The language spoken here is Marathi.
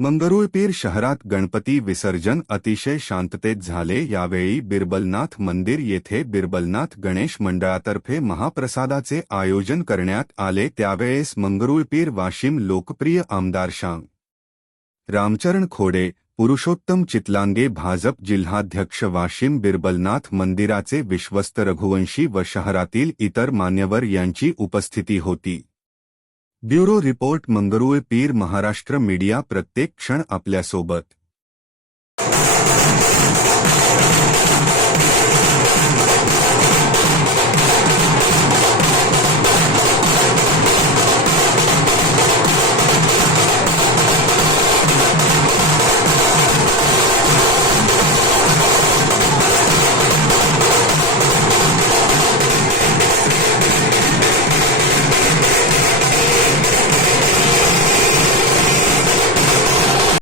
मंगरुळपीर शहरात गणपती विसर्जन अतिशय शांततेत झाले. यावेळी बिरबलनाथ मंदिर येथे बिरबलनाथ गणेश मंडळातर्फे महाप्रसादाचे आयोजन करण्यात आले. त्यावेळेस मंगरुळपीर वाशिम लोकप्रिय आमदार शांग. रामचरण खोडे पुरुषोत्तम चितलांगे भाजप जिल्हाध्यक्ष वाशिम बिरबलनाथ मंदिराचे विश्वस्त रघुवंशी व शहरातील इतर मान्यवर यांची उपस्थिती होती. Bureau report Mangrulpir Maharashtra media प्रत्येक क्षण आपल्यासोबत.